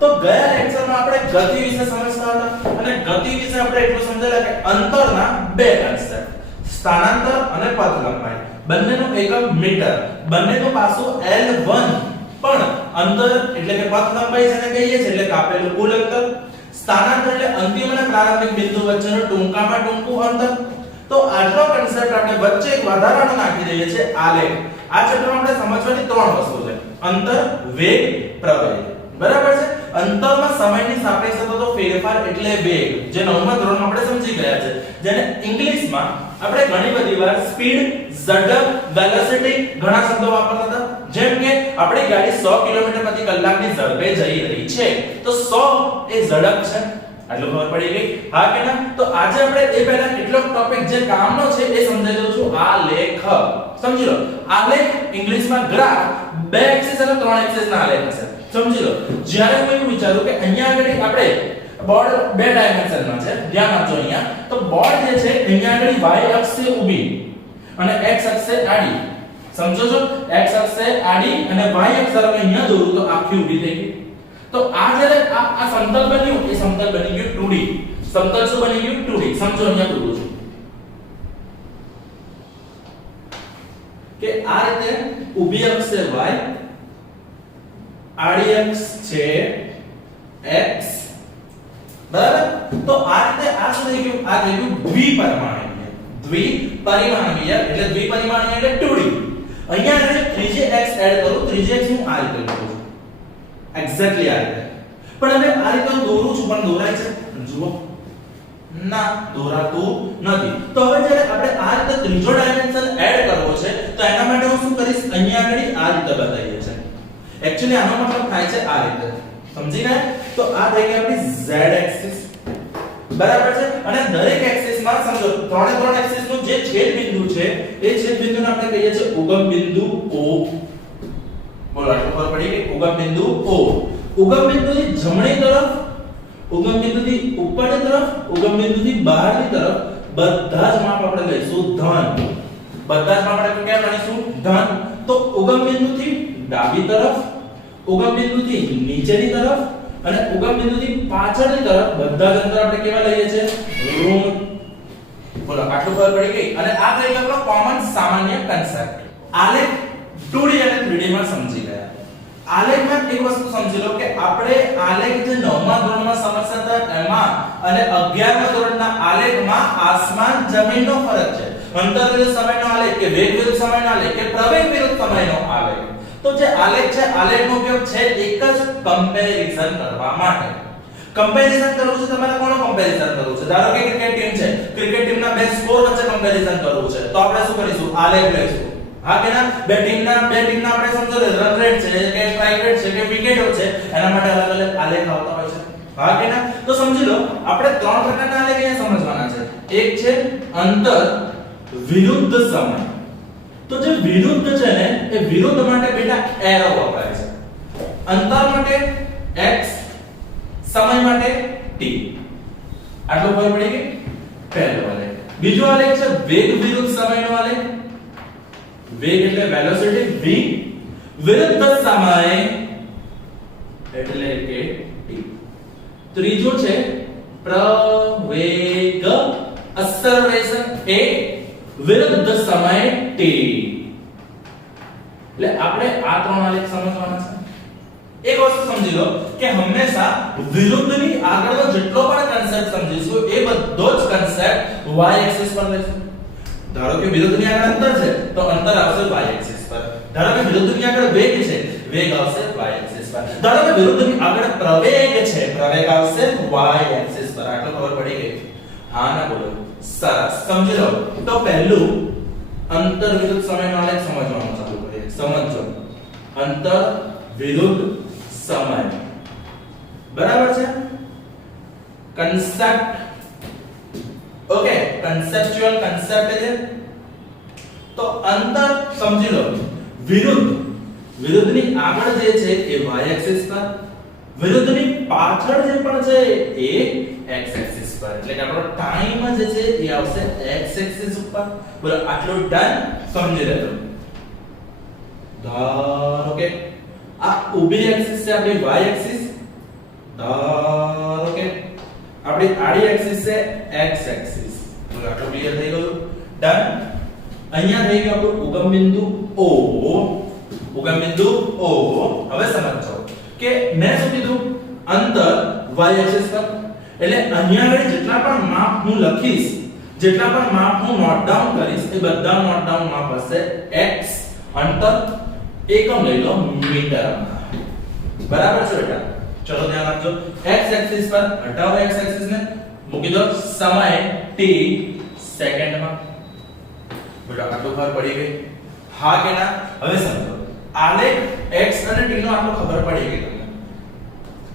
તો ગયા લેક્ચરમાં આપણે ગતિ વિશે સમજતા હતા અને ગતિ વિશે આપણે એટલું સમજેલા કે અંતરના બે કન્સેપ્ટ સ્થાનાંતર અને પથ લંબાઈ બંનેનો એકમ મીટર બંનેનું પાસું L1 પણ અંતર એટલે કે પથ લંબાઈ જેને કહીએ છીએ એટલે કાપેલું કુલ અંતર સ્થાનાંતર એટલે અંતિમ અને પ્રારંભિક બિંદુ વચ્ચેનું ટૂંકામાં ટૂંકું અંતર તો આટલો કન્સેપ્ટ આપણે વચ્ચે એક વધારાનો નાખી દઈએ છે આલેખ આ ચેપ્ટરમાં આપણે સમજવાની ત્રણ વસ્તુ છે અંતર વેગ પ્રવેગ બરાબર છે અંતરમાં સમયની સાપેક્ષે થતો ફેરફાર એટલે વેગ જે 9મા ધોરણમાં આપણે સમજી ગયા છે જેને ઇંગ્લિશમાં આપણે ઘણી બધી વાર સ્પીડ ઝડપ વેલોસિટી ઘણા શબ્દો વાપરતા હતા જેમ કે આપણી ગાડી 100 કિલોમીટર પ્રતિ કલાકની ઝડપે જઈ રહી છે તો 100 એ ઝડપ છે આટલું ખબર પડી ગઈ હા કે ના તો આજે આપણે એ પહેલા કેટલોક ટોપિક જે કામનો છે એ સમજાવી દઉં છું આલેખ સમજી લો આલેખ ઇંગ્લિશમાં ગ્રાફ બે એક્સિસ અને ત્રણ એક્સિસ ના આલેખ હશે સમજી લો જ્યારે હું એવું વિચારું કે અહીંયા આગળ આપણે બોર્ડ બે ડાયમેન્શનમાં છે ધ્યાન આપજો અહીંયા તો બોર્ડ જે છે અહીંયા આગળ y અક્ષ છે ઊભી અને x અક્ષ છે આડી સમજો છો x અક્ષ છે આડી અને y અક્ષ તરફ અહીંયા દોરું તો આખી ઊભી થઈ ગઈ તો આ જ્યારે આ સમતલ બન્યું એ સમતલ બની ગયું 2D સમતલ શું બની ગયું 2D સમજો અહીંયા દોરું છું કે આ રીતે ઊભી અક્ષ છે y આડી અક્ષ છે x બરાબર તો આ રીતે આ શું થઈ ગયું આ થઈ ગયું દ્વિપરિમાણીય એટલે દ્વિપરિમાણીય એટલે 2D અહીંયા આગળ ત્રીજી x એડ કરું ત્રીજી x હું આ રીતે લખું છું એક્ઝેક્ટલી આ રીતે પણ હવે આ રીતે હું દોરું છું પણ દોરાય છે જુઓ ના દોરાતું નથી તો હવે જ્યારે આપણે આ રીતે ત્રીજો ડાયમેન્શન એડ કરવો છે તો એના માટે હું શું કરીશ અહીંયા આગળ આ રીતે બતાવીએ છે એક્ચ્યુઅલી આનો મતલબ થાય છે આ રીતે સમજી ગયા તો આ થઈ ગઈ આપણી z એક્સિસ બરાબર છે અને દરેક એક્સિસ માં સમજો ત્રણે ત્રણ એક્સિસ નું જે છેદ બિંદુ છે એ છેદ બિંદુને આપણે કહીએ છીએ ઉગમ બિંદુ O બોલો આટલું ખબર પડી કે ઉગમ બિંદુ O ઉગમ બિંદુની જમણી તરફ ઉગમ બિંદુથી ઉપરની તરફ ઉગમ બિંદુથી બહારની તરફ બધા જ માપ આપણે લઈશું ધન બધા જ માપ આપણે ક્યાં ગણીશું ધન તો ઉગમ બિંદુથી ડાબી તરફ ઉગમ બિંદુથી નીચેની તરફ અને ઉગમ બિંદુથી પાછળની તરફ બધા જ અંતર આપણે કેવા લઈએ છે ઋણ બોલો આટલું ખબર પડી ગઈ અને આ થઈ ગયો આપણો કોમન સામાન્ય કન્સેપ્ટ આલેખ 2D અને 3D માં સમજી ગયા આલેખમાં એક વસ્તુ સમજી લો કે આપણે આલેખ જે 9મા ધોરણમાં સમજતા હતા એમાં અને 11મા ધોરણના આલેખમાં આસમાન જમીનનો ફરક છે અંતર વિરુદ્ધ સમયનો આલેખ કે વેગ વિરુદ્ધ સમયનો આલેખ કે પ્રવેગ વિરુદ્ધ સમયનો આલેખ તો જે આલેખ છે આલેખનો ઉપયોગ છે એક જ કમ્પેરીઝન કરવા માટે કમ્પેરીઝન કરવું છે તમારે કોનો કમ્પેરીઝન કરવું છે ધારો કે ક્રિકેટ ટીમ છે ક્રિકેટ ટીમના બે સ્કોર વચ્ચે કમ્પેરીઝન કરવું છે તો આપણે શું કરીશું આલેખ લઈશું હા કે ના બે ટીમના આપણે સમજો રન રેટ છે કે સ્ટ્રાઇક રેટ છે કે વિકેટો છે એના માટે અલગ અલગ આલેખ આવતા હોય છે હા કે ના તો સમજી લો આપણે ત્રણ પ્રકારના આલેખ અહીંયા સમજવાના છે એક છે અંતર વિરુદ્ધ સમય તો જે વિરુદ્ધ છે ને એ વિરુદ્ધ માટે બેટા એરો વપરાય છે અંતર માટે x સમય માટે t આટલું ખબર પડી ગઈ પહેલો આલેખ બીજો આલેખ છે વેગ વિરુદ્ધ સમયનો આલેખ વેગ એટલે વેલોસિટી v વિરુદ્ધ સમય એટલે કે t ત્રીજો છે પ્રવેગ acceleration a વિરુદ્ધ સમય t એટલે આપણે આ ત્રણ આલેખ સમજવાના છે એક વસ્તુ સમજી લો કે હંમેશા વિરુદ્ધની આગળનો જેટલો પણ કન્સેપ્ટ સમજીશું એ બધો જ કન્સેપ્ટ y એક્સિસ પર લઈશું ધારો કે વિરુદ્ધની આગળ અંતર છે તો અંતર આવશે y એક્સિસ પર ધારો કે વિરુદ્ધની આગળ વેગ છે વેગ આવશે y એક્સિસ પર ધારો કે વિરુદ્ધની આગળ પ્રવેગ છે પ્રવેગ આવશે y એક્સિસ પર આટલો ખબર પડી ગઈ હા ના બોલો સરસ સમજી લો તો પહેલું અંતર વિરુદ્ધ સમયનો આલેખ સમજવાનું ચાલુ કરીએ સમજો અંતર વિરુદ્ધ સમય બરાબર છે કન્સેપ્ટ ઓકે કન્સેપ્ચ્યુઅલ કન્સેપ્ટ છે તો અંતર સમજી લો વિરુદ્ધની આગળ જે છે એ y એક્સિસ પર વિરુદ્ધની પાછળ જે પણ છે એ x એક્સિસ પર એટલે કે આપણો ટાઈમ જે છે એ આવશે x એક્સિસ ઉપર બોલો આટલું ડન સમજી લેજો ધારો કે આ ઊભી એક્સિસ છે આપણી y એક્સિસ ઓકે આપણી આડી એક્સિસ છે x એક્સિસ તો આટલું ક્લિયર થઈ ગયું ડન અહીંયા થઈ ગયું આપણું ઉગમ બિંદુ O હવે સમજો કે મેં શું કીધું અંતર y એક્સિસ પર એટલે અહીંયા આગળ જેટલા પણ માપ હું લખીશ જેટલા પણ માપ હું નોટ ડાઉન કરીશ એ બધા નોટ ડાઉન માપ હશે x અંતર એકમ લઈ લો મીટરમાં બરાબર છે બેટા ચલો ધ્યાન આપજો x એક્સિસ પર હટાવો x એક્સિસ ને મૂકી દો સમય t સેકન્ડમાં બેટા આટલું ખબર પડી ગઈ હા કે ના હવે સમજો આલેખ x અને t નો આટલો ખબર પડી ગઈ તમને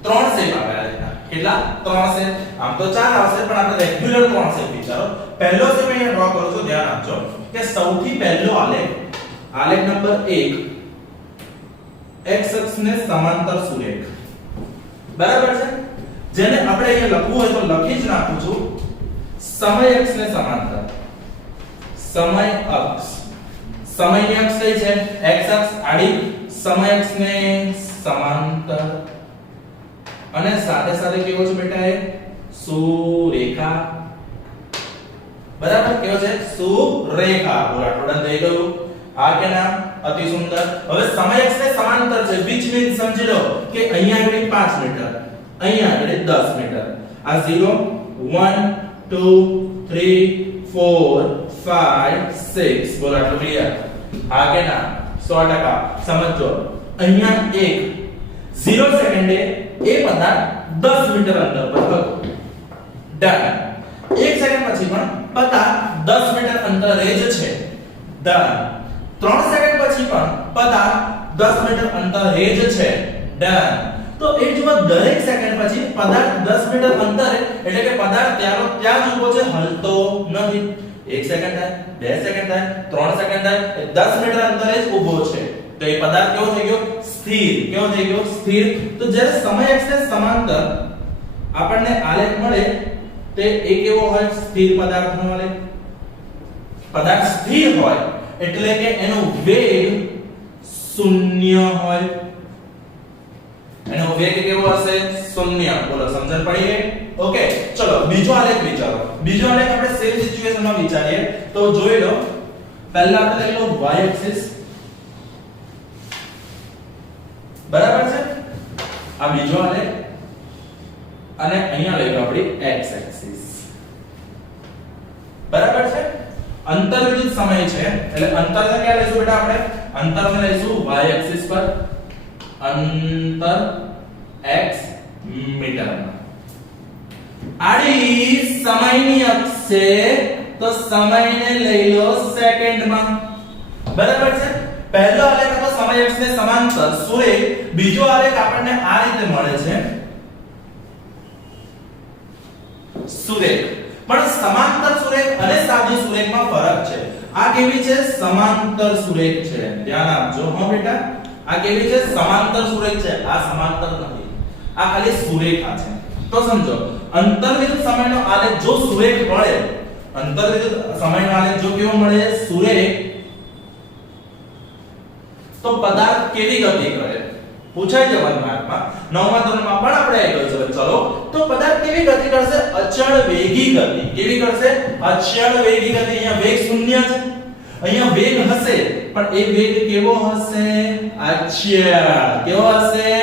ત્રણ શેપ આપ્યા છે કેટલા ત્રણ શેપ આમ તો ચાર આવશે પણ આપણે રેગ્યુલર ત્રણ શેપ વિચારો પહેલો શેપ અહીંયા ડ્રો કરું છું ધ્યાન આપજો કે સૌથી પહેલો આલેખ નંબર 1 x અક્ષને સમાંતર સુરેખ બરાબર છે જેને આપણે અહીંયા લખવું હોય તો લખી જ નાખું છું સમય અક્ષ ને સમાંતર સમય અક્ષ સમયની અક્ષ કઈ છે x અક્ષ આડી સમય અક્ષને સમાંતર અને સાથે સાથે કેવો છે બેટા એ સુરેખા બરાબર કેવો છે સુરેખા પૂરા ટોડન થઈ ગયું આ કે નામ અતિ સુંદર હવે સમય અક્ષને સમાંતર છે which means સમજી લો કે અહીંયા આગળ 5 મીટર અહીંયા આગળ 10 મીટર આ 0 1 2 3 4 5 6 બોલો આટલું ક્લિયર આ કે નામ 100% સમજો અહીંયા 0 સેકન્ડે એ પદાર્થ 10 મીટર અંતર પર હતો ડન 1 સેકન્ડ પછી પણ પદાર્થ 10 મીટર અંતરે જ છે ડન 3 સેકન્ડ પછી પણ પદાર્થ 10 મીટર અંતરે જ છે ડન તો એ જો દરેક સેકન્ડ પછી પદાર્થ 10 મીટર અંતરે એટલે કે પદાર્થ ત્યાં જ ઊભો છે હલતો નથી 1 સેકન્ડ થાય 2 સેકન્ડ થાય 3 સેકન્ડ થાય એ 10 મીટર અંતરે જ ઊભો છે તો એ પદાર્થ કેવો થઈ ગયો સ્થિર કેવો થઈ ગયો સ્થિર તો જ્યારે સમય અક્ષને સમાંતર આપણને આલેખ મળે તે એ કેવો હોય સ્થિર પદાર્થનો આલેખ પદાર્થ સ્થિર હોય એટલે કે એનો વેગ શૂન્ય હોય એનો વેગ કેવો હશે શૂન્ય બોલો સમજણ પડી ગઈ ઓકે ચલો બીજો આલેખ વિચારો બીજો આલેખ આપણે સેમ સિચ્યુએશનમાં વિચારીએ તો જોઈ લો પહેલા આપણે લઈ લો y એક્સિસ બરાબર છે આ બીજો આલેખ અને અહીંયા લઈ લો આપણી x એક્સિસ બરાબર છે અંતર્વિરુદ્ધ સમય છે એટલે અંતરને ક્યાં લઈશું બેટા આપણે અંતરને લઈશું y એક્સિસ પર અંતર x મીટરમાં આડી સમયની અક્ષ છે તો સમયને લઈ લો સેકન્ડમાં બરાબર છે પહેલો આલેખ હતો સમય અક્ષને સમાંતર સુરેખ બીજો આલેખ આપણને આ રીતે મળે છે સુરેખ પણ સમાંતર સુરેખ અને સાદી સુરેખમાં ફરક છે આ કેવી છે સમાંતર સુરેખ છે ધ્યાન આપજો હો બેટા આ કેવી છે સમાંતર સુરેખ છે આ સમાંતર નથી આ ખાલી સુરેખા છે તો સમજો અંતર્વિરુદ્ધ સમયનો આલેખ જો સુરેખ મળે અંતર્વિરુદ્ધ સમયનો આલેખ જો કેવો મળે સુરેખ તો પદાર્થ કેવી ગતિ કરે પૂછાઈ જવાનું માર્કમાં નવમા ધોરણમાં પણ આપણે આવી ગયો છે ચલો તો પદાર્થ કેવી ગતિ કરશે અચળ વેગી ગતિ કેવી કરશે અચળ વેગી ગતિ અહીંયા વેગ શૂન્ય છે અહીંયા વેગ હશે પણ એ વેગ કેવો હશે અચળ કેવો હશે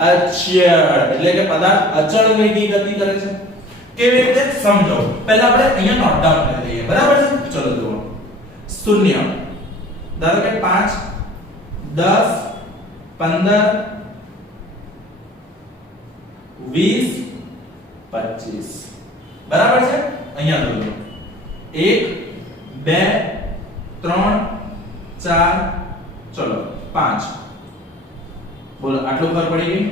અચળ એટલે કે પદાર્થ અચળ વેગી ગતિ કરે છે કેવી રીતે સમજો પહેલા આપણે અહીંયા નોટ ડાઉન કરી દઈએ બરાબર છે ચલો જુઓ શૂન્ય ધારો કે 5 10 15 20 25 બરાબર છે અહીંયા જોજો 1 2 3 4 ચલો 5 બોલો આટલું ખબર પડી ગઈ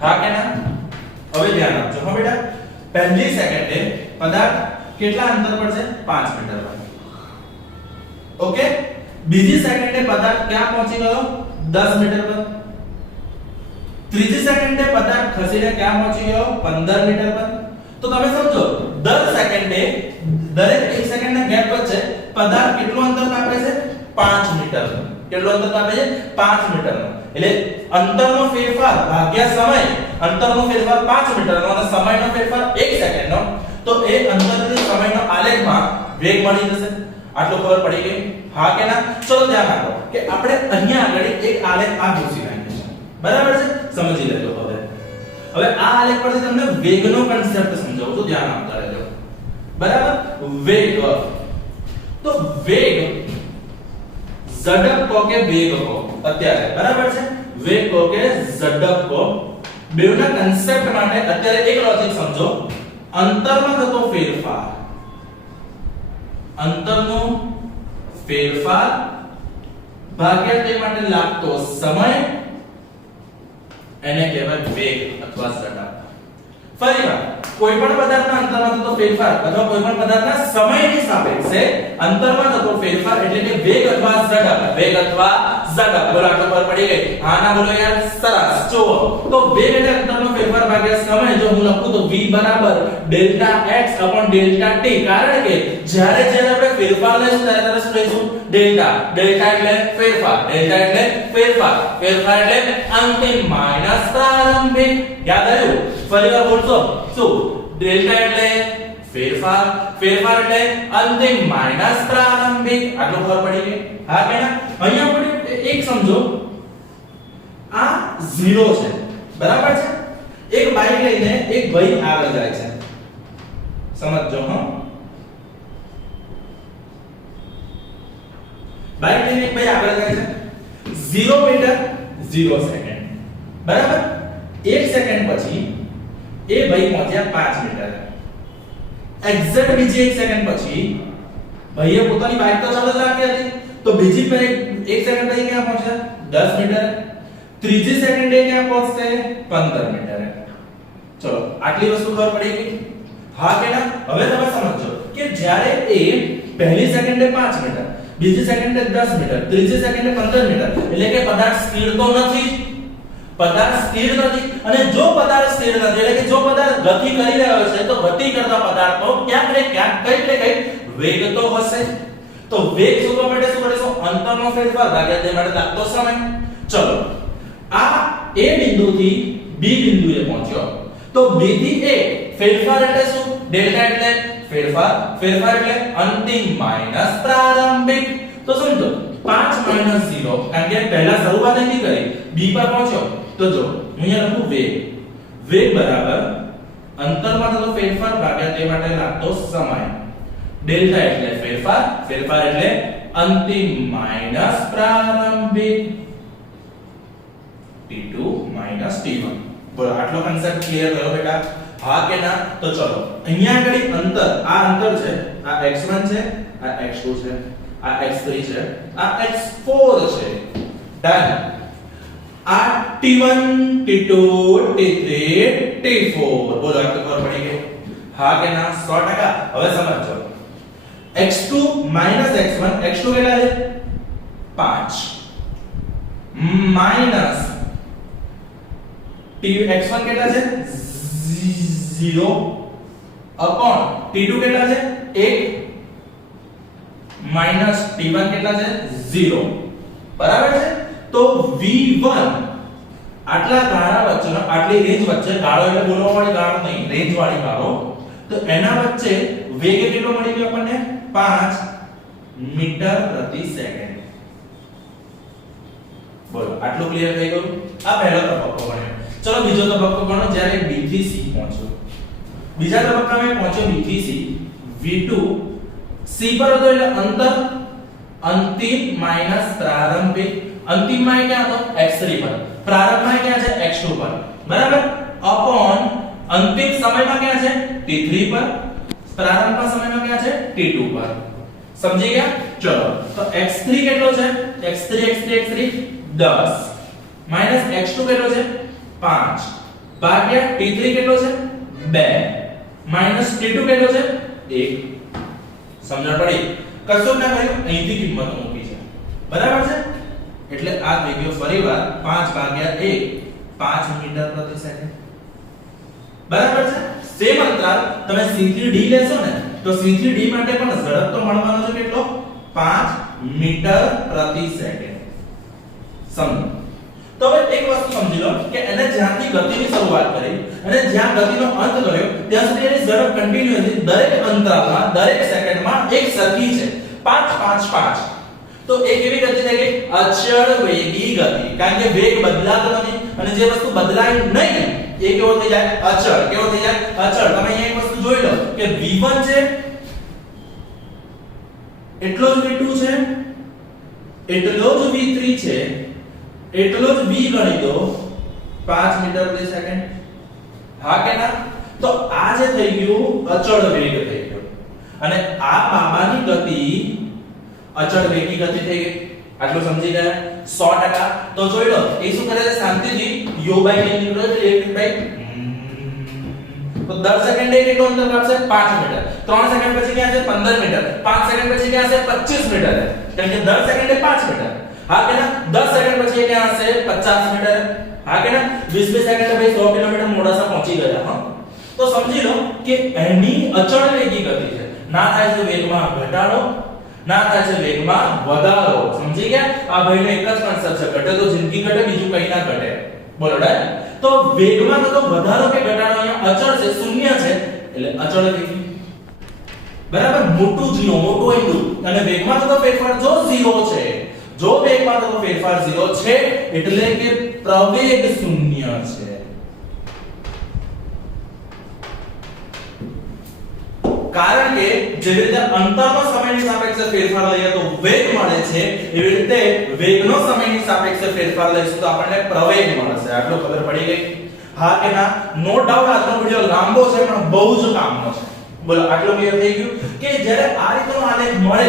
હા કે ના હવે ધ્યાન આપજો હા બેટા પહેલી સેકન્ડે પદાર્થ કેટલા અંતર પર છે 5 મીટર પર ઓકે બીજી સેકન્ડે પદાર્થ ક્યાં પહોંચી ગયો 10 મીટર પર ત્રીજી સેકન્ડે પદાર્થ ખસીને ક્યાં પહોંચી ગયો 15 મીટર પર તો તમે સમજો દર સેકન્ડે દરેક 1 સેકન્ડના ગેપ વચ્ચે પદાર્થ કેટલું અંતર કાપે છે 5 મીટર કેટલું અંતર કાપે છે 5 મીટર એટલે અંતરનો ફેરફાર ભાગ્યા સમય, અંતરનો ફેરફાર 5 મીટરનો અને સમયનો ફેરફાર 1 સેકન્ડનો, તો એ અંતરથી સમયનો આલેખમાં વેગ મળી જશે. આટલું ખબર પડી ગઈ? હા કે ના? ચલો ધ્યાન રાખો કે આપણે અહીંયા આગળ એક આલેખ આ દોરી નાખ્યો છે. બરાબર છે? સમજી લેજો હવે. હવે આ આલેખ પરથી તમને વેગનો કન્સેપ્ટ સમજાવું છું, ધ્યાન આપતા રહેજો. બરાબર? વેગ. તો વેગ ઝડપ કહો કે વેગ કહો અત્યારે, બરાબર છે? વેગ કહો કે ઝડપ કહો, બેવના કન્સેપ્ટ માટે અત્યારે એક લોજિક સમજો. અંતરમાં થતો ફેરફાર, અંતરનો ફેરફાર ભાગ્યા તે માટે લાગતો સમય, એને કહેવાય વેગ અથવા ઝડપ. ફરીવાર, કોઈ પણ પદાર્થના અંતરમાં થતો ફેરફાર અથવા કોઈ પણ પદાર્થના સમયની સાપેક્ષે અંતરમાં થતો ફેરફાર એટલે કે વેગ અથવા ઝડપ, વેગ અથવા ઝડપ. બોલો આટલો ખબર પડી ગઈ? હા ના બોલો યાર? સરસ. જુઓ તો વેગ એટલે અંતરનો ફેરફાર ભાગ્યા સમય. જો હું લખું તો v બરાબર delta x upon delta t, કારણ કે જ્યારે આપણે ફેરફાર લઈશું ત્યારે શું લઈશું? ડેલ્ટા. ડેલ્ટા એટલે ફેરફાર, ડેલ્ટા એટલે ફેરફાર, ફેરફાર એટલે અંતિમ માઈનસ પ્રારંભિક. યાદ આવ્યું? ફરીવાર બોલજો. શું? ડેલ્ટા એટલે ફેરફાર, ફેરફાર એટલે અંતિમ માઈનસ પ્રારંભિક. આટલું ખબર પડી ગઈ? હા કે ના? અહીંયા આપણે એક સમજો, આ 0 છે, બરાબર છે? એક બાઈક લઈને એક ભાઈ આગળ જાય છે. સમજજો હો. બાઈક લઈને એક ભાઈ આગળ જાય છે. 0 મીટર 0 સેકન્ડ, બરાબર? 1 સેકન્ડ પછી એ ભાઈ પહોંચ્યા 5 મીટર. એક્ઝેક્ટ બીજી 1 સેકન્ડ પછી ભાઈએ પોતાની બાઇક તો ચાલુ જ રાખી હતી, તો બીજી 1 સેકન્ડ પછી ક્યાં પહોંચ્યા? 10 મીટર. ત્રીજી સેકન્ડે ક્યાં પહોંચશે? 15 મીટર. ચલો આટલી વસ્તુ ખબર પડી ગઈ? હા કે ના? હવે તમે સમજો કે જ્યારે એ પહેલી સેકન્ડે 5 મીટર, બીજી સેકન્ડે 10 મીટર, ત્રીજી સેકન્ડે 15 મીટર, એટલે કે પદાર્થ સ્થિર તો નથી. પદાર્થ સ્થિર નથી, અને જો પદાર્થ સ્થિર નથી એટલે કે જો પદાર્થ ગતિ કરી રહ્યો છે, તો ગતિ કરતા પદાર્થનો ક્યાંક ને ક્યાંક કંઈક ને કંઈક વેગ તો હશે. તો વેગ શોધવા માટે શું કરીશું? અંતરનો ફેરફાર ભાગ્યા તે માટે લાગતો સમય. ચલો આ A બિંદુથી B બિંદુએ પહોંચ્યો, તો B થી A ફેરફાર એટલે શું? ડેલ્ટા એટલે ફેરફાર, ફેરફાર એટલે અંતિમ માઈનસ પ્રારંભિક. તો સમજો 5 માઈનસ 0, કારણ કે પહેલા શરૂઆત નથી કરી, B પર પહોંચ્યો. તો જો હું અહીંયા લખું વેગ. વેગ બરાબર અંતરમાં થતો ફેરફાર ભાગ્યા તે માટે લાગતો સમય. ડેલ્ટા એટલે ફેરફાર, ફેરફાર એટલે અંતિમ માઈનસ પ્રારંભિક. t2 minus t1. બોલો આટલો કન્સેપ્ટ ક્લિયર થયો બેટા? હા કે ના? તો ચલો અહીંયા આગળ અંતર, આ અંતર છે, આ x1 છે, આ x2 છે, આ x3 છે, આ x4 છે. ડન. આ t1 t2 t3 t4. બોલો આટલું ખબર પડી ગઈ? હા કે ના? 100%. હવે સમજો x2 x1, x2 કેટલા છે? 5 માઈનસ x1 કેટલા છે? 0 અપોન t2 કેટલા છે? 1 માઈનસ t1 કેટલા છે? 0. બરાબર છે? તો v1 આટલા ગાળા વચ્ચેનો, આટલી રેન્જ વચ્ચે, ગાળો એટલે બોલવા વાળી ગાળો નહીં, રેન્જ વાળી ગાળો, તો એના વચ્ચે વેગ કેટલો મળી ગયો આપણને? 5 મીટર પ્રતિ સેકન્ડ. બોલો આટલું ક્લિયર થઈ ગયું? આ પહેલો તબક્કો ગણ્યો. ચલો બીજો તબક્કો ગણો, જ્યારે B થી C પહોંચ્યો. બીજા તબક્કામાં પહોંચ્યો B થી C. V2 C પર હતો એટલે અંતર, અંતિમ માઈનસ પ્રારંભિક. અંતિમમાં ક્યાં હતો? x3 પર. પ્રારંભમાં ક્યાં છે? x2 પર. બરાબર? અપોન અંતિમ સમયમાં ક્યાં છે? t3 પર. પ્રારંભના સમયમાં ક્યાં છે? t2 પર. સમજી ગયા? ચલો તો x3 કેટલો છે? x3 10 માઈનસ x2 કેટલો છે? 5 ભાગ્યા t3 કેટલો છે? 2 માઈનસ t2 કેટલો છે? 1. સમજણ પડી? કશું ના કર્યું, અહીંથી કિંમત મૂકી છે. બરાબર છે? એટલે આ થઈ ગયો ફરીવાર 5 ભાગ્યા 1, 5 મીટર પ્રતિ સેકન્ડ. બરાબર છે? સેમ અંતરાલ તમે C થી D લેશો ને, તો C થી D માટે પણ ઝડપ તો મળવાનો છે કેટલો? 5 મીટર પ્રતિ સેકન્ડ. સમજો તો હવે એક વસ્તુ સમજી લો કે એને જ્યાંથી ગતિની શરૂઆત કરી અને જ્યાં ગતિનો અંત કર્યો ત્યાં સુધી એની ઝડપ કન્ટીન્યુઅસલી દરેક અંતરાલમાં દરેક સેકન્ડમાં એક સરખી છે 5 5 5. તો એ કેવી ગતિ છે કે અચળ વેગી ગતિ, કારણ કે વેગ બદલાતો નથી અને જે વસ્તુ બદલાય નહીં એ કેવો થઈ જાય અચળ. કેવો થઈ જાય અચળ. તમે અહીંયા એક વસ્તુ જોઈ લો કે v1 છે એટલો જ v2 છે એટલો જ v3 છે એટલો જ v ગણી દો 5 મીટર પ્રતિ સેકન્ડ. હા કે ના? તો આ જે થઈ ગયું અચળ વેગ થઈ ગયો અને આ બાબાની ગતિ અચળ વેગી ગતિ થઈ ગઈ. આટલું સમજી ગયા 100%. તો જોઈ લો એ શું કરે છે શાંતિથી u/v નીકળે છે 1/. તો 10 સેકન્ડે કેટલું અંતર કાપશે 5 મીટર. 3 સેકન્ડ પછી ક્યાં છે 15 મીટર. 5 સેકન્ડ પછી ક્યાં છે 25 મીટર. કારણ કે 10 સેકન્ડે 5 મીટર. હા કે ના? 10 સેકન્ડ પછી ક્યાં હશે 50 મીટર. હા કે ના? 20 સેકન્ડે ભાઈ 100 કિલોમીટર મોડાસા પહોંચી ગયા. હા, તો સમજી લો કે એની અચળ વેગી ગતિ છે. ના થાય છે વેગમાં ઘટાડો, ના થાય છે વેગમાં વધારો. સમજી ગયા? આ ભાઈનો એક જ કોન્સેપ્ટ છે, ઘટે તો જિંદગી ઘટે, બીજું કંઈ ના ઘટે. બોલો ડાય. તો વેગમાં તો વધારો કે ઘટાડો અહીંયા અચળ છે, શૂન્ય છે, એટલે અચળ વેગી. બરાબર? મોટું 0 મોટું ઈંડું. અને વેગમાં તો ફેરફાર જો 0 છે, જો વેગમાં તો ફેરફાર 0 છે એટલે કે પ્રવેગ શૂન્ય છે. કારણ કે જેવી રીતે અંતરનો સમયની સાપેક્ષે ફેરફાર લઈએ તો વેગ મળે છે, એવી રીતે વેગનો સમયની સાપેક્ષે ફેરફાર લઈશું તો આપણને પ્રવેગ મળશે. આટલું ખબર પડી ગઈ? હા કે ના? નો ડાઉટ આજનો વિડિયો લાંબો છે પણ બહુ જ કામનો છે. બોલો આટલું ક્લિયર થઈ ગયું કે જ્યારે આ રીતનો આલેખ મળે,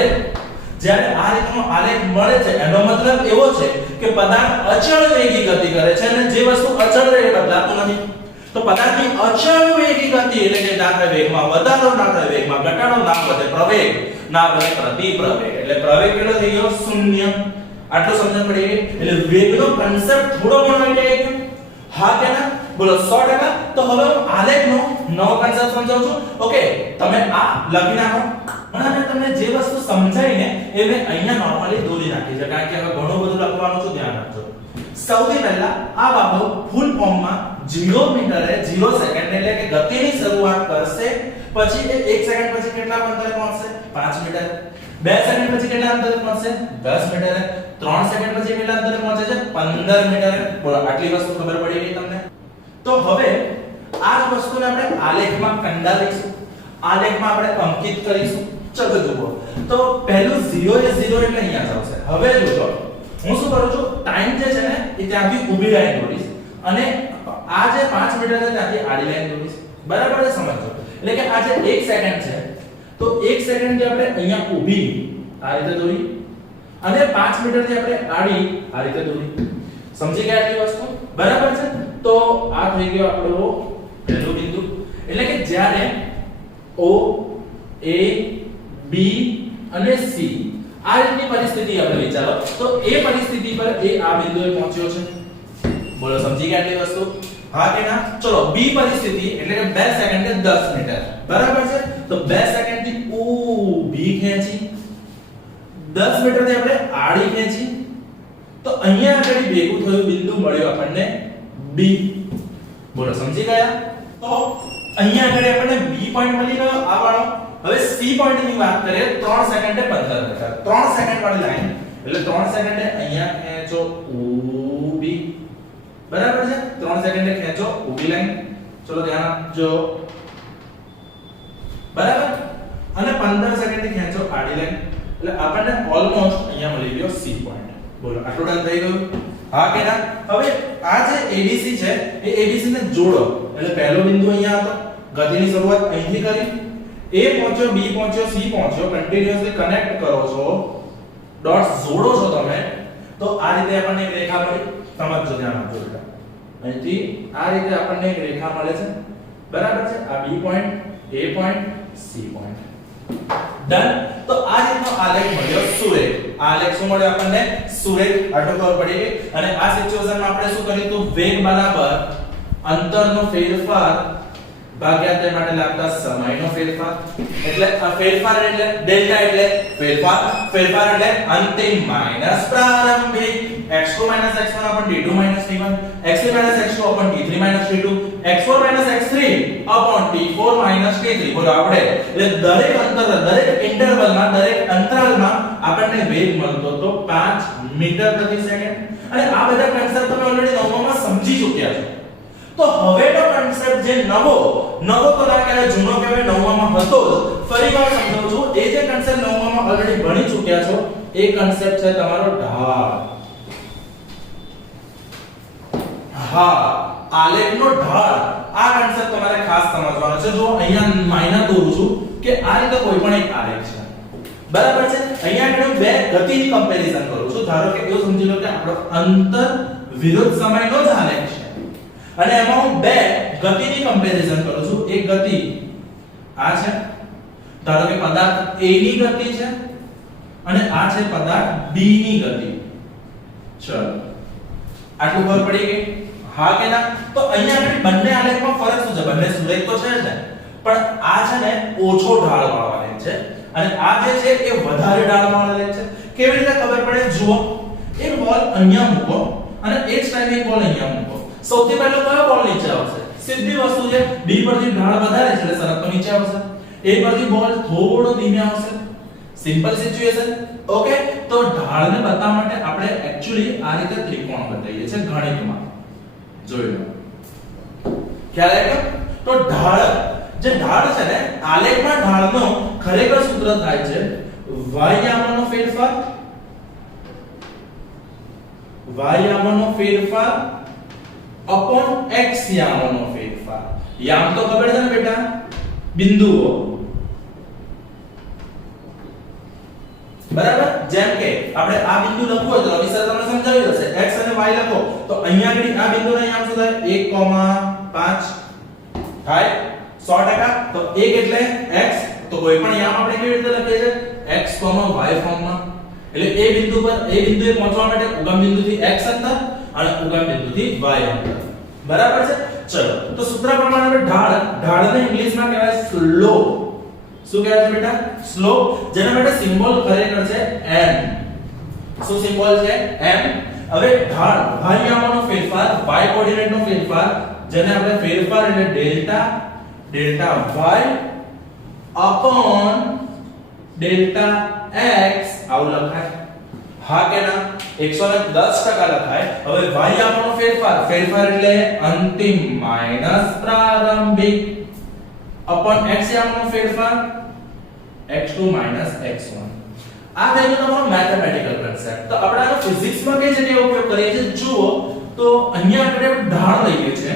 જ્યારે આ રીતનો આલેખ મળે છે એનો મતલબ એવો છે કે પદાર્થ અચળ વેગી ગતિ કરે છે અને જે વસ્તુ અચળ રહે એ બદલાતું નથી. તો પદાર્થની અચળ વેગી ગતિ એટલે કે ના થાય વેગમાં વધારો, ના થાય વેગમાં ઘટાડો, ના વધે પ્રવેગ, ના વધે પ્રતિપ્રવેગ. એટલે પ્રવેગ કેટલો થઈ ગયો? શૂન્ય. આટલું સમજણ પડી ગઈ? એટલે વેગનો કન્સેપ્ટ થોડો ઘણો આવી ગયો. હા કે ના? બોલો 100%. તો હવે હું આલેખનો નવો કન્સેપ્ટ સમજાવું છું. ઓકે, તમે આ લખી નાખો. અને તમને જે વસ્તુ સમજાય ને એ મેં અહીંયા નોર્મલી દોરી નાખી છે, કારણ કે હવે ઘણું બધું લખવાનું છે, ધ્યાન રાખજો. સૌથી પહેલા આ બાબુ ફૂલ ફોર્મમાં 0 મીટરે 0 સેકન્ડ એટલે કે ગતિની શરૂઆત કરશે, પછી એ 1 સેકન્ડ પછી કેટલા અંતરે પહોંચશે 5 મીટર. 2 સેકન્ડ પછી કેટલા અંતરે પહોંચશે 10 મીટર. 3 સેકન્ડ પછી કેટલા અંતરે પહોંચે છે 15 મીટર. બોલો આટલી વસ્તુ ખબર પડી ગઈ તમને? તો હવે આ જ વસ્તુને આપણે આલેખમાં કંડારીશું, આલેખમાં આપણે અંકિત કરીશું. ચલો જુઓ. તો પહેલું 0 એ 0 એટલે અહીંયા જ આવશે. હવે જોજો હું શું કરું છું, ટાઈમ જે છે ને એ ત્યાંથી ઊભી લાઈન દોરીશ અને આ જે 5 મીટર છે ત્યાંથી આડી લાઈન દોરીશ. બરાબર છે? સમજો. એટલે કે આ જે 1 સેકન્ડ છે તો 1 સેકન્ડ જે આપણે અહીંયા ઊભી આ રીતે દોરી અને 5 મીટર જે આપણે આડી આ રીતે દોરી. સમજી ગયા આટલી વસ્તુ? બરાબર છે? તો આ થઈ ગયો આપણો પહેલો બિંદુ. એટલે કે જ્યારે O A B અને C આ રીતની પરિસ્થિતિ આપણે વિચારો તો એ પરિસ્થિતિ પર એ આ બિંદુએ પહોંચ્યો છે. બોલો સમજી ગયા આટલી વસ્તુ? હા કે ના? ચલો B પરિસ્થિતિ એટલે કે 2 સેકન્ડે 10 મીટર. બરાબર છે? તો 2 સેકન્ડ થી ઊભી ખેંચી, 10 મીટર થી આપણે આડી ખેંચી, તો અહીંયા આગળ ભેગું થયું બિંદુ મળ્યો આપણને B. બોલો સમજી ગયા? તો અહીંયા આગળ આપણને B પોઈન્ટ મળી ગયો આ વાળો. હવે C પોઈન્ટ ની વાત કરીએ 3 સેકન્ડે 15 મીટર. 3 સેકન્ડ વાળી લાઈન એટલે 3 સેકન્ડે અહીંયા ખેંચો ઊભી. બરાબર છે? 3 સેકન્ડે ખેંચો ઊભી લાઈન. ચલો ધ્યાન આપજો. બરાબર? અને 15 સેકન્ડે ખેંચો આડી લાઈન. એટલે આપણને ઓલમોસ્ટ અહીંયા મળી ગયો C પોઈન્ટ. બોલો આટલું ડન થઈ ગયું? હા કે ના? હવે આ જે ABC છે એ ABC ને જોડો. એટલે પહેલો બિંદુ અહીંયા હતો, ગતિની શરૂઆત અહીંથી કરી, A પહોંચ્યો, B પહોંચ્યો, C પહોંચ્યો, કન્ટીન્યુઅસલી કનેક્ટ કરો છો, ડોટ્સ જોડો છો તમે, તો આ રીતે આપણને એક રેખા મળી. સમજજો, ધ્યાન આપજો. અહીંથી આ રીતે આપણને એક રેખા મળે છે. બરાબર છે? આ B point, A point, C point. Done. તો આ રીતનો આલેખ મળ્યો સુરેખ. આ આલેખ શું મળ્યો આપણને? સુરેખ. આટલું ખબર પડી ગઈ. અને આ સિચ્યુએશનમાં આપણે શું કર્યું હતું? વેગ બરાબર અંતરનો ફેરફાર ભાગ્યા તે માટે લાગતા સમયનો ફેરફાર, એટલે આ ફેરફાર એટલે ડેલ્ટા એટલે ફેરફાર, ફેરફાર એટલે અંતિમ માઈનસ પ્રારંભિક, x2 x1 upon d2 d1, x3 x2 upon d3 d2, x4 x3 upon d4 d3. બોલો આપણે એટલે દરેક દરેક ઇન્ટરવલમાં દરેક અંતરાલમાં આપણને વેગ મળતો તો 5 મીટર પ્રતિ સેકન્ડ. અને આ બધા કન્સેપ્ટ તમે ઓલરેડી નવમામાં સમજી ચૂક્યા છો. તો હવેનો કન્સેપ્ટ જે નવો તો ના કહેવાય, જૂનો કહેવાય, નવમામાં હતો જ. ફરીવાર સમજાવું છું, એ જે કન્સેપ્ટ નવમામાં ઓલરેડી ભણી ચૂક્યા છો એ કન્સેપ્ટ છે તમારો ઢાળ. હા, આલેખનો ઢાળ. આ કન્સેપ્ટ તમારે ખાસ સમજવાનો છે. જો અહીંયા માઇનર દોરું છું કે આ રીતે કોઈ પણ એક આલેખ છે, બરાબર છે. અહીંયા હું બે ગતિની કમ્પેરીઝન કરું છું. ધારો કે એવું સમજી લો કે આપણો અંતર વિરુદ્ધ સમયનો જ આલેખ છે અને એમાં હું બે ગતિની કમ્પેરીઝન કરું છું. એક ગતિ આ છે, ધારો કે પદાર્થ A ની ગતિ છે અને આ છે પદાર્થ B ની ગતિ. ચલો, આટલું ખબર પડી ગઈ? હા કે ના? તો અહીંયા આપણે બંને આલેખમાં ફરક શું છે? બંને સુરેખ તો છે જ ને, પણ આ છે ને ઓછો ઢાળ વાળો આલેખ છે અને આ જે છે એ વધારે ઢાળ વાળો આલેખ છે. કેવી રીતે ખબર પડે? જુઓ, એક બોલ અહીંયા મૂકો અને એ જ ટાઈમે એક બોલ અહીંયા મૂકો. સૌથી પહેલો કયો બોલ નીચે આવશે? સીધી વસ્તુ છે, B પરથી ઢાળ વધારે છે એટલે સરકતો નીચે આવશે. A પરથી બોલ થોડો ધીમે આવશે. Simple situation. ઓકે, તો ઢાળને બતાવવા માટે આપણે એક્ચ્યુઅલી આ રીતે ત્રિકોણ બતાવીએ છીએ ગણિતમાં. જોઈ લો, ખ્યાલ આવ્યો? તો ઢાળ, જે ઢાળ છે ને, આલેખમાં ઢાળનો ખરેખર સૂત્ર થાય છે y યામનો ફેરફાર, y યામનો ફેરફાર upon x યામનો ફેરફાર. યામ તો ખબર છે ને બેટા, બિંદુઓ, બરાબર. જેમ કે આપણે આ બિંદુ લખવું હોય તો રવિ સર તમને સમજાવી દેશે. x અને y લખો તો અહીંયા આગળ આ બિંદુના યામ શું થાય? 1,5 થાય 100%. તો 1 એટલે x, તો કોઈ પણ યામ આપણે કેવી રીતે લખીએ છીએ? x, y ફોર્મમાં. એટલે એ બિંદુ પર, એ બિંદુએ પહોંચવા માટે ઉગમ બિંદુથી x અંતર અને ઉગમ બિંદુથી y અંતર, બરાબર છે. ચલો, તો સૂત્ર પ્રમાણે આપણે ઢાળને ઇંગ્લિશમાં કહેવાય સ્લોપ. શું કહેવાય છે બેટા? સ્લોપ. જેના માટે સિમ્બોલ ખરેખર છે m. શું સિમ્બોલ છે? m. હવે ઢાળ, y યામનો ફેરફાર, y કોઓર્ડિનેટનો ફેરફાર, જેને આપણે ફેરફાર એટલે delta y upon delta x આવું લખાય. હા કે ના? 110% લખાય. હવે y યામનો ફેરફાર એટલે અંતિમ માઈનસ પ્રારંભિક upon x યામનો ફેરફાર x2 x1. આ થઈ ગયો તમારો મેથેમેટિકલ કન્સેપ્ટ. તો આપણે આનો ફિઝિક્સમાં કઈ જગ્યાએ ઉપયોગ કરીએ છીએ જુઓ. તો અહીંયા આપણે ઢાળ લઈએ છીએ.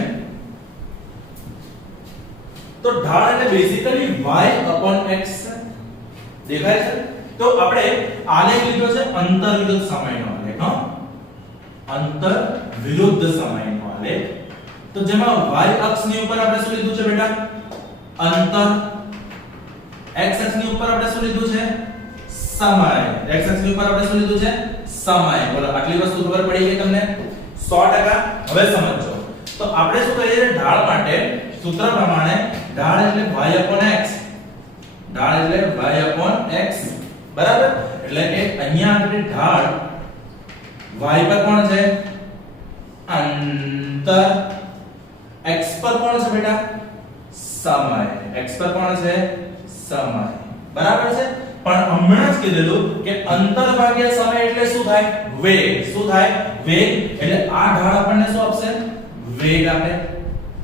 તો ઢાળ એટલે બેઝિકલી y upon x દેખાય છે. તો આપણે આલેખ લીધો છે અંતર વિરુદ્ધ સમયનો આલેખ. હા, અંતર વિરુદ્ધ સમયનો આલેખ. તો જેમાં y અક્ષની ઉપર આપણે શું લીધું છે બેટા? અંતર. x અક્ષની ઉપર આપણે શું લીધું છે? સમય. x અક્ષની ઉપર આપણે શું લીધું છે? સમય. બોલો, આટલી વસ્તુ ખબર પડી ગઈ તમને? 100%. હવે સમજો. તો આપણે શું કરીએ છીએ? ઢાળ માટે સૂત્ર પ્રમાણે ઢાળ એટલે y upon x. ઢાળ એટલે y upon x, બરાબર. એટલે કે અહીંયા આપણી ઢાળ y પર કોણ છે? અંતર. x પર કોણ છે બેટા? સમય. x પર કોણ છે? સમય, બરાબર છે. પણ હમણાં જ કીધેલું કે અંતર ભાગ્યા સમય એટલે શું થાય? વેગ. શું થાય? વેગ. એટલે આ ઢાળ આપણને શું આપશે? વેગ આપે.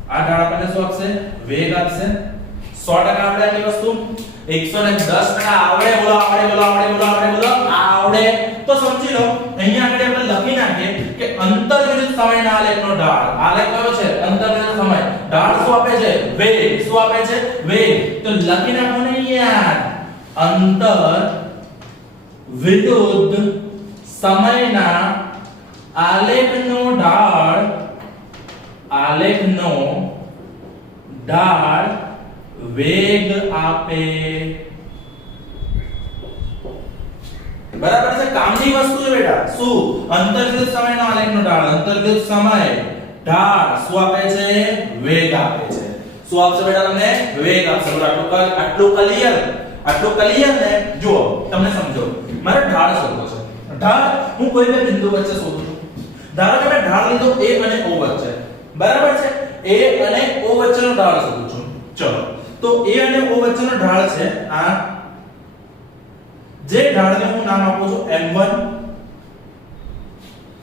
આ ઢાળ આપણને શું આપશે? વેગ આપશે. 100% આપણે આની વસ્તુ 110% આવડે. બોલો આવડે. તો સમજી લો, અહીંયા આગળ આપણે લખી નાખીએ કે અંતર વિરુદ્ધ સમયના આલેખનો ઢાળ. આલેખ કયો છે? અંતર વિરુદ્ધ સમય. ઢાળ શું આપે છે? વેગ. શું આપે છે? વેગ. તો લખી નાખો ને યાર, અંતર વિરુદ્ધ સમયના આલેખનો ઢાળ વેગ આપે. બરાબર છે. કામની વસ્તુ છે બેટા. શું? અંતર વિરુદ્ધ સમયનો આલેખનો ઢાળ, અંતર વિરુદ્ધ સમય ઢાળ શું આપે છે? વેગ આપે છે. શું આપશે બેટા તમને વેગ આપશે બરાબર આટલું ક્લિયર ને જો તમને સમજો મારે ઢાળ શોધવો છે ઢાળ હું કોઈ બે બિંદુ વચ્ચે શોધું છું ધારો કે મેં ઢાળ લીધો a અને o વચ્ચે બરાબર છે a અને o વચ્ચેનો ઢાળ શોધું છું ચલો તો a અને o વચ્ચેનો ઢાળ છે આ જે ઢાળને હું નામ આપું છું m1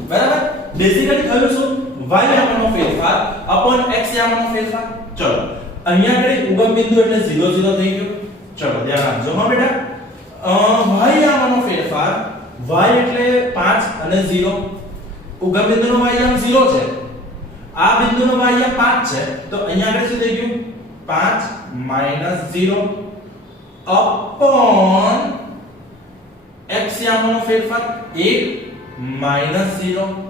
બરાબર બેઝિકલી થયું શું y યામનો ફેરફાર upon x યામનો ફેરફાર ચલો અહીંયા આગળ ઉગમ બિંદુ એટલે 0 0 થઈ ગયું ચલો ધ્યાન આપજો હા બેટા y યામનો ફેરફાર y એટલે 5 અને 0 ઉગમ બિંદુનો y યામ 0 છે આ બિંદુનો y યામ 5 છે તો અહીંયા આગળ શું થઈ ગયું 5 0 upon x યામનો ફેરફાર 1 0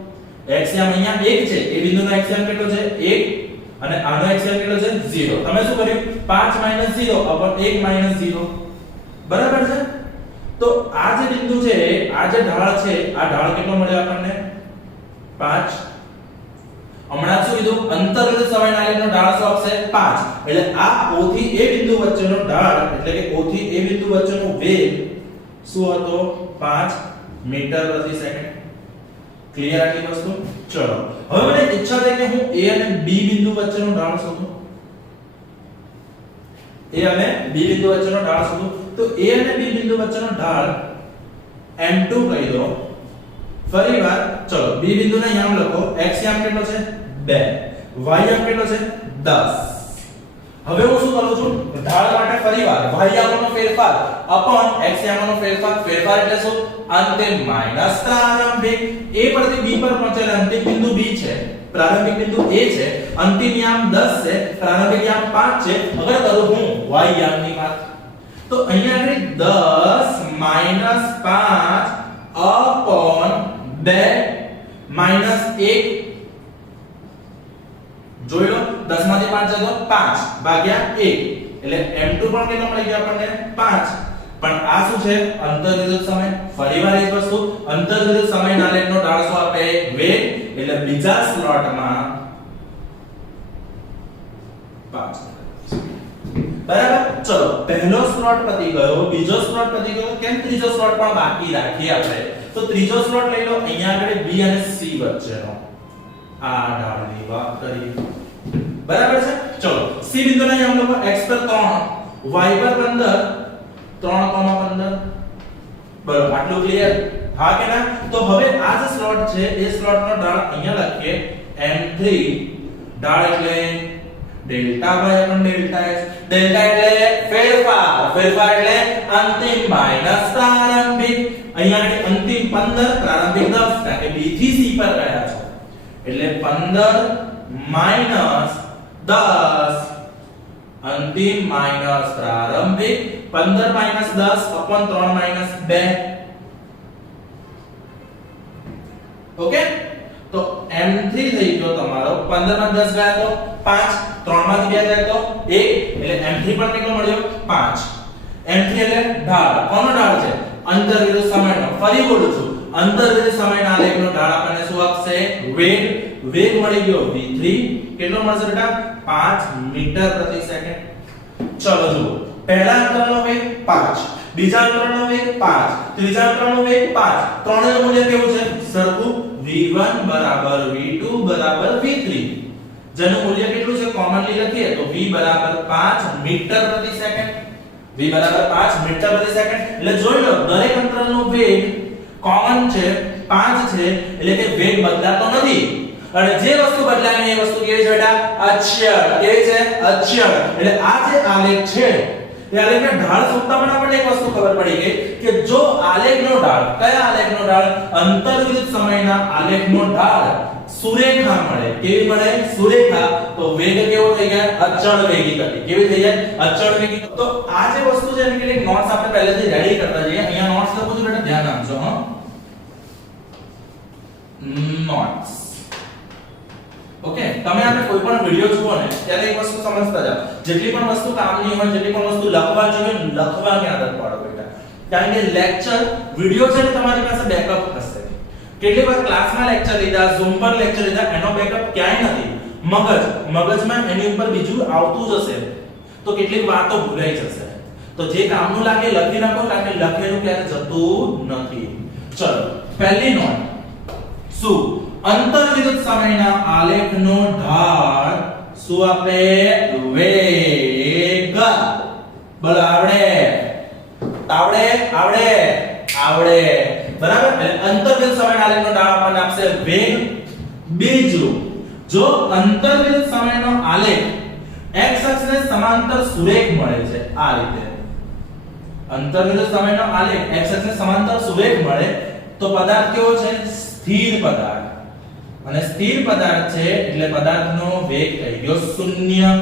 x યામ અહીંયા 1 છે એ બિંદુનો x યામ કેટલો છે 1 અને આનો x યામ કેટલો છે 0 તમે શું કર્યું 5 0 upon 1 0 બરાબર છે તો આ જે બિંદુ છે આ જે ઢાળ છે આ ઢાળ કેટલો મળ્યો આપણને 5 હમણાં શું કીધું અંતર્ગત સમયના આલેખનો ઢાળ શું આપશે 5 એટલે આ o થી a બિંદુ વચ્ચેનો ઢાળ એટલે કે o થી a બિંદુ વચ્ચેનો વેગ શું હતો 5 મીટર પ્રતિ સેકન્ડ ક્લિયર આટલી વસ્તુ ચલો હવે મને ઈચ્છા થાય કે હું a અને b બિંદુ વચ્ચેનો ઢાળ શોધું a અને b બિંદુ વચ્ચેનો ઢાળ શોધું તો a અને b બિંદુ વચ્ચેનો ઢાળ m2 કહી દો ફરીવાર ચલો b બિંદુના યામ લખો x યામ કેટલો છે 2 y યામ કેટલો છે 10 હવે હું શું કરું છું ઢાળ માટે ફરીવાર y યામનો ફેરફાર upon x યામનો ફેરફાર એટલે શું અંતે માઈનસ પ્રારંભિક a પરથી b પર પહોંચેલા અંતિમ બિંદુ b છે પ્રારંભિક બિંદુ a છે અંતિમ યામ 10 છે પ્રારંભિક યામ 5 છે અગર કરું હું y યામની વાત તો અહીંયા આગળ 10 5 upon 2 1 જોઈ લો 10 માંથી 5 જતો 5 ભાગ્યા 1 એટલે m2 પણ કેટલો મળી ગયો આપણને 5 પણ આ શું છે અંતર્વિરુદ્ધ સમય ફરીવાર એ જ વસ્તુ અંતર્વિરુદ્ધ સમયના આલેખનો ઢાળ શું આપે વેગ એટલે બીજા સ્લોટમાં 5 બરાબર ચલો પહેલો સ્લોટ પતી ગયો બીજો સ્લોટ પતી ગયો કેમ ત્રીજો સ્લોટ પણ બાકી રાખીએ આપણે તો ત્રીજો સ્લોટ લઈ લો અહીંયા આગળ b અને c વચ્ચેનો આ ઢાળની વાત કરીએ બરાબર છે ચલો c બિંદુના યામ લખો x પર 3 y પર 15 3,15 બરાબર આટલું ક્લિયર હા કે ના તો હવે આ જે સ્લોટ છે એ સ્લોટનો ઢાળ અહીંયા લખીએ m3 ઢાળ એટલે delta y upon delta x delta એટલે ફેરફાર એટલે અંતિમ માઈનસ પ્રારંભિક અહીંયા અંતિમ 15 પ્રારંભિક 10 કારણ કે b થી c પર ગયા છો એટલે 15 માઈનસ 10 અંતિમ માઈનસ પ્રારંભિક 15 માઈનસ 10 upon 3 માઈનસ 2 ઓકે તો m3 થઈ ગયો તમારો 15 માં 10 ગયા તો 5 3 માંથી 2 જાય તો 1 એટલે m3 પણ કેટલો મળ્યો 5 m3 એટલે ઢાળ કોનો ઢાળ છે અંતર્વિરુદ્ધ સમયનો ફરી બોલું છું અંતર્વિરુદ્ધ સમયના આલેખનો ઢાળ આપણને શું આપશે વેગ મળી ગયો v3 કેટલો મળશે બેટા 5 મીટર પ્રતિ સેકન્ડ ચલો જુઓ પહેલા અંતરનો વેગ 5 બીજા અંતરનો વેગ 5 ત્રીજા અંતરનો વેગ 5 ત્રણેયનું મૂલ્ય કેવું છે સરખું v1 બરાબર v2 બરાબર v3 જેનું મૂલ્ય કેટલું છે કોમનલી લખીએ તો v બરાબર 5 મીટર પ્રતિ સેકન્ડ v બરાબર 5 મીટર પ્રતિ સેકન્ડ એટલે જોઈ લો દરેક અંતરનો વેગ કોમન છે 5 છે એટલે કે વેગ બદલાતો નથી અને જે વસ્તુ બદલાય એ વસ્તુ કેવી છે બેટા અચળ કેવી છે અચળ એટલે આ જે આલેખ છે એ આલેખનો ઢાળ શોધતા પણ આપણને એક વસ્તુ ખબર પડી ગઈ કે જો આલેખનો ઢાળ કયા આલેખનો ઢાળ અંતર્વિરુદ્ધ સમયના આલેખનો ઢાળ સુરેખા મળે કેવી મળે સુરેખા તો વેગ કેવો થઈ જાય અચળ વેગી ગતિ કેવી થઈ જાય અચળ વેગી તો આ જે વસ્તુ છે એની કેટલીક નોટ્સ આપણે પહેલેથી રેડી કરતા જઈએ અહીંયા નોટ્સ લખું છું બેટા ધ્યાન આપજો હા નોટ્સ ઓકે તમે આપણે કોઈ પણ વિડિયો જુઓ ને ત્યારે એક વસ્તુ સમજતા જાવ જેટલી પણ વસ્તુ કામની હોય જેટલી પણ વસ્તુ લખવા જોઈએ લખવાની આદત પાડો બેટા કારણ કે લેક્ચર વિડિયો છે ને તમારી પાસે બેકઅપ હશે કેટલી વાર ક્લાસમાં લેક્ચર લીધા ઝૂમ પર લેક્ચર લીધા એનો બેકઅપ ક્યાંય નથી મગજમાં એની ઉપર બીજું આવતું જશે તો કેટલીક વાતો ભૂલાઈ જશે. તો જે કામનું લાગે લખી નાખો કારણ કે લખેલું ક્યારે જતું નથી. ચલો પહેલી નોંધ શું અંતર્વિરુદ્ધ સમયના આલેખનો ઢાળ શું આપે? વેગ. બોલો આવડે બરાબર. અંતર્વિરુદ્ધ સમયના આલેખનો ઢાળ આપણને આપશે વેગ. બીજું જો અંતર્વિરુદ્ધ સમયનો આલેખ x અક્ષને સમાંતર સુરેખ મળે છે આ રીતે અંતર્વિરુદ્ધ સમયનો આલેખ x અક્ષને સમાંતર સુરેખ મળે તો પદાર્થ કેવો છે? સ્થિર પદાર્થ. અને સ્થિર પદાર્થ છે એટલે પદાર્થનો વેગ થઈ ગયો 0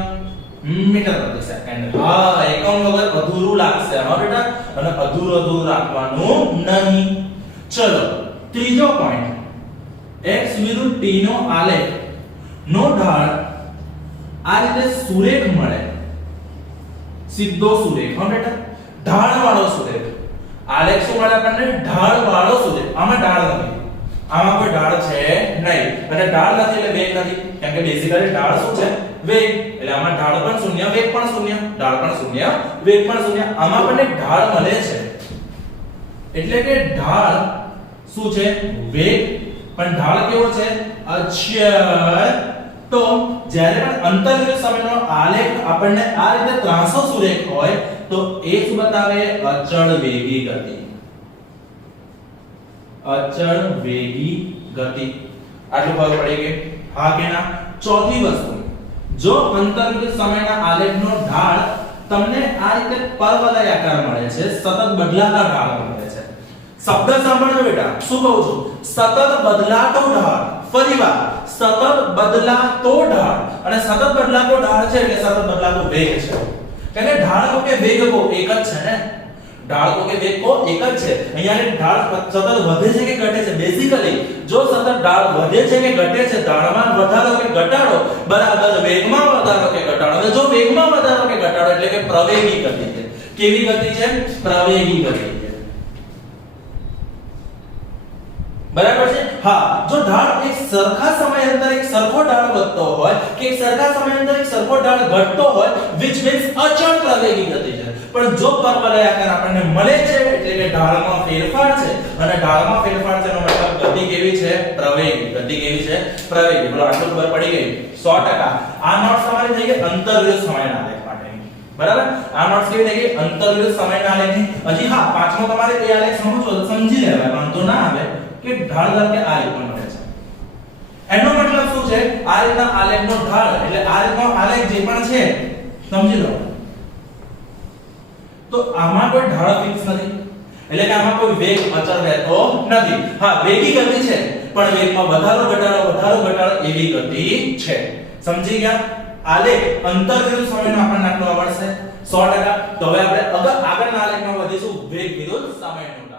મીટર પ્રતિ સેકન્ડ. હા એકમ વગર અધૂરું લાગશે હા બેટા, અને અધૂરું રાખવાનું નહીં. ચલો ત્રીજો પોઈન્ટ x વિરુદ્ધ t નો આલેખ નો ઢાળ આ રીતે સુરેખ મળે, સીધો સુરેખ હા બેટા, ઢાળ વાળો સુરેખ. આલેખ શું મળે આપણને? ઢાળ વાળો સુરેખ. આમાં ઢાળ નથી, આમાં કોઈ ઢાળ છે નહીં, અને ઢાળ નથી એટલે વેગ નથી, કેમ કે બેઝિકલી ઢાળ શું છે? વેગ. એટલે આમાં ઢાળ પણ શૂન્ય, વેગ પણ શૂન્ય, ઢાળ પણ શૂન્ય, વેગ પણ શૂન્ય. આમાં આપણને ઢાળ મળે છે એટલે કે ઢાળ શું છે? વેગ. પણ ઢાળ કેવો છે? અચળ. તો જ્યારે પણ અંતર્વિરુદ્ધ સમયનો આલેખ આપણને આ રીતે ત્રાંસો સુરેખ હોય તો એ શું બતાવે? અચળ વેગી ગતિ. અચળ વેગી ગતિ. આટલું ખબર પડી ગઈ? હા કે ના? ચોથી વસ્તુ જો અંતર્વિરુદ્ધ સમયના આલેખનો ઢાળ તમને આ રીતે પરવલય આકાર મળે છે, સતત બદલાતા ઢાળ મળે છે. શબ્દ સાંભળજો બેટા, શું કહું છું? સતત બદલાતો ઢાળ. ફરીવાર સતત બદલાતો ઢાળ. અને સતત બદલાતો ઢાળ છે એટલે સતત બદલાતો વેગ છે. કારણ કે ઢાળ કો કે વેગ કો એક જ છે ને, ઢાળ કો કે વેગ કો એક જ છે. અહીંયા ઢાળ સતત વધે છે કે ઘટે છે? બેઝિકલી જો સતત ઢાળ વધે છે કે ઘટે છે, ઢાળમાં વધારો કે ઘટાડો બરાબર વેગમાં વધારો કે ઘટાડો. અને જો વેગમાં વધારો કે ઘટાડો એટલે કે પ્રવેગી ગતિ છે. કેવી ગતિ છે? પ્રવેગી ગતિ છે. બરાબર છે? હા જો ઢાળ એક સરખા સમયાંતરે એક સરખો ઢાળ વધતો હોય કે એક સરખા સમયાંતરે એક સરખો ઢાળ ઘટતો હોય which means અચળ પ્રવેગી ગતિ છે. પણ જો પરવલય આકાર આપણને મળે છે એટલે કે ઢાળમાં ફેરફાર છે, અને ઢાળમાં ફેરફાર છે એનો મતલબ ગતિ કેવી છે? પ્રવેગી. ગતિ કેવી છે? પ્રવેગી. બોલો આટલું ખબર પડી ગઈ? 100%. આ નોટ્સ તમારી થઈ ગઈ અંતર્વિરુદ્ધ સમયના આલેખ માટેની. બરાબર? આ નોટ્સ કેવી થઈ ગઈ? અંતર્વિરુદ્ધ સમયના આલેખની. હજી હા પાંચમો તમારે એ આલેખ સમજવો સમજી લેવાય, વાંધો ના આવે કે ઢાળ દર કે આ રીતે મળે છે. એનો મતલબ શું છે? આ રીતના આલેખનો ઢાળ એટલે આ રીતનો આલેખ જે પણ છે સમજી લો. તો આમાં કોઈ ઢાળ ફિક્સ નથી, એટલે કે આમાં કોઈ વેગ અચળ રહેતો નથી. હા વેગી ગતિ છે પણ વેગમાં વધારો ઘટાડો એવી ગતિ છે. સમજી ગયા? આલેખ અંતર્વિરુદ્ધ સમયનો આપણને આટલો આવડશે 100%. તો હવે આપણે આગળના આલેખમાં વધીશું વેગ વિરુદ્ધ સમયનો.